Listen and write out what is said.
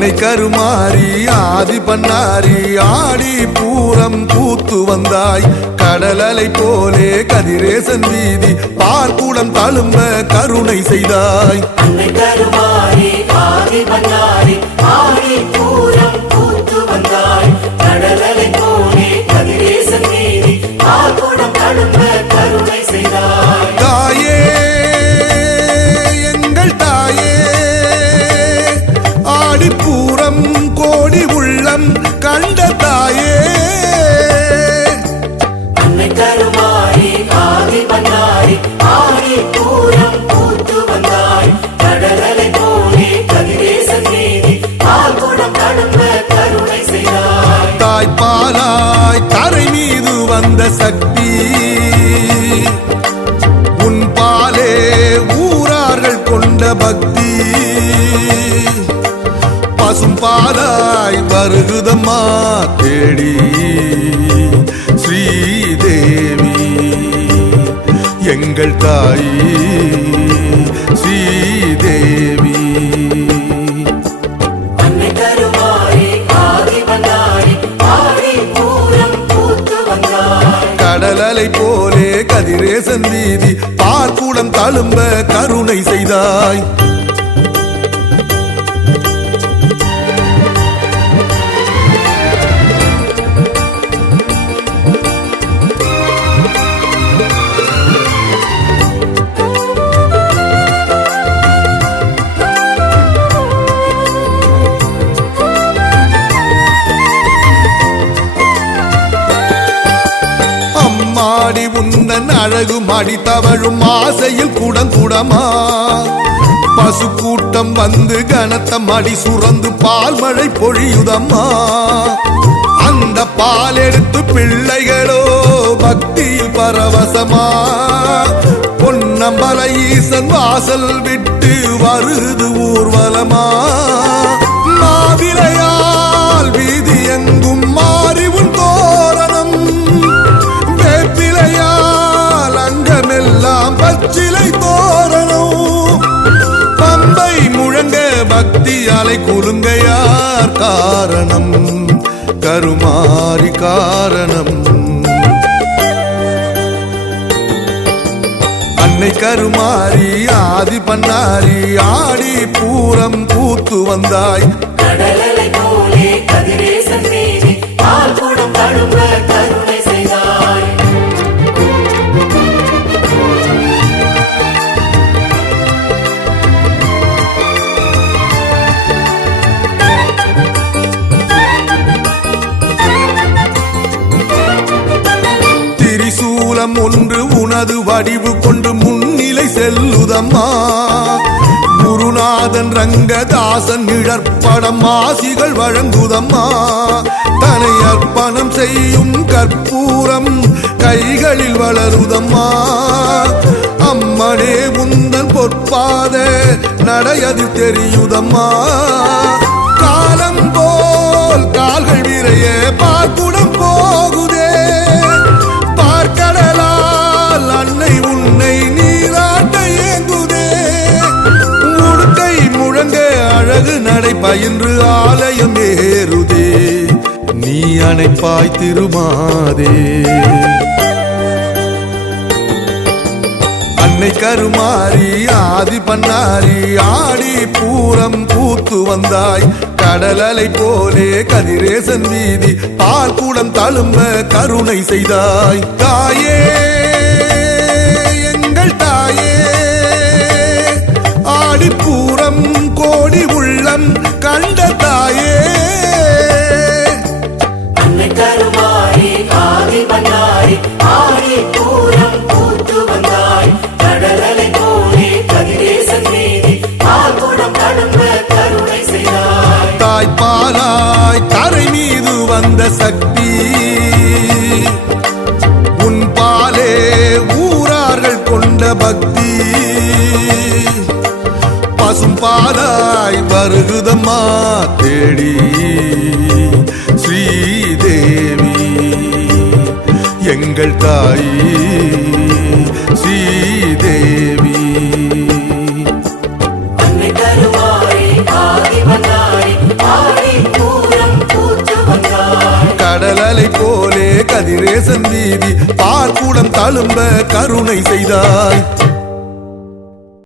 அன்னை கருமாரி ஆதி பண்ணாரி ஆடி பூரம் பூத்து வந்தாய். கடல் அலை போலே கதிரேசன் வீதி பார்க்கூடம் தழும்ப கருணை செய்தாய். அன்னை கருமாரி ஆதி பண்ணாரி ஆடி பூரம் பூத்து வந்தாய். கடல் அலை போலே கதிரேசன் வீதி பார்க்கூடம் தழும்ப கருணை செய்தாய். தாயே எங்கள் தாயே ஆடிப்பூரம் கோடி உள்ளம் கண்ட தாயே. அன்னை கருமாரி ஆதி பண்ணாரி ஆடி பூரம் பூத்து வந்தாய். கடல் அலை போலே கதிரேசன் வீதி பார்க்கூடம் தழும்ப கருணை செய்தாய். தாய்ப்பாலாய் தரை மீது வந்த சக்தி உன் பாலே ஊரார்கள் கொண்ட பக்தி. பசும்பாலாய் வருகுதம்மா தேடி ஸ்ரீதேவி எங்கள் தாயி ஸ்ரீதேவி. அன்னை கருமாரி ஆதி பண்ணாரி ஆடி பூரம் பூத்து வந்தாய். கடல் அலை போலே கதிரேசன் வீதி பார்க்கூடம் தழும்ப கருணை செய்தாய். அம்மாடி உந்தன் அழகு மாடி தவழும் ஆசையில் கூடமா பசு கூட்டம் வந்து கனத்த மடி சுரந்து பால் மழை பொழியுதம்மா. அந்த பால் எடுத்து பிள்ளைகளோ பக்தியில் பரவசமா பொன்னம்பல ஈசன் வாசல் விட்டு வருது ஊர்வலமா. மாவிலையால் வீதி எங்கும் மாறி உன் தோரணம் வேப்பிலையால் அங்கமெல்லாம் பச்சிலை தோரணம். பம்பை முழங்க பக்தி அலை குலுங்க யார் காரணம் கருமாரி காரணம். அன்னை கருமாரி ஆதி பண்ணாரி ஆடி பூரம் பூத்து வந்தாய். கடல் அலை போலே கதிரேசன் வீதி பார்க்கூடம் தழும்ப கருணை செய்தாய். திரிசூலம் ஒன்று உனது வடிவு கொண்டு முன்னிலை செல்லுதம்மா. குருநாதன் ரங்கதாசன் நிழற்படம் ஆசிகள் வழங்குதம்மா. தனை அர்ப்பணம் செய்யும் கற்பூரம் கைகளில் வளருதம்மா. அம்மனே உந்தன் பொற்பாத நடையதில் தெரியுதம்மா. காலம் போல் கால்கள் விரைய பார்க்குடம் போகுதே பார்க்கடலால் அன்னை உன்னை நீராட்ட ஏங்குதே. உடுக்கை முழங்க அழகு நடை பயின்று ஆலயம் ஏறுதே நீ அணைப்பாய் திருமாதே. அன்னை கருமாரி ஆதி பண்ணாரி ஆடி பூரம் பூத்து வந்தாய். கடல் அலை போலே கதிரேசன் வீதி பார்க்கூடம் தழும்ப கருணை செய்தாய். தாயே எங்கள் தாயே ஆடிப்பூரம் கோடி உள்ளம் கண்ட தாயே. அன்னை கருமாரி ஆதி பண்ணாரி ஆடி பூரம் பூத்து வந்தாய். கடல் அலை போலே கதிரேசன் வீதி பார்க்கூடம் தழும்ப கருணை செய்தாய். தாய்ப்பாலாய் தரை மீது வந்த சக்தி உன் பாலே ஊரார்கள் கொண்ட பக்தி. பசும்பாலாய் வருகுதம்மா தேடி ஸ்ரீதேவி எங்கள் தாயி ஸ்ரீதேவி. அன்னை கருமாரி ஆதி பண்ணாரி போலே கதிரேசன் வீதி பார்க்குடம் தழும்ப கருணை செய்தாய்.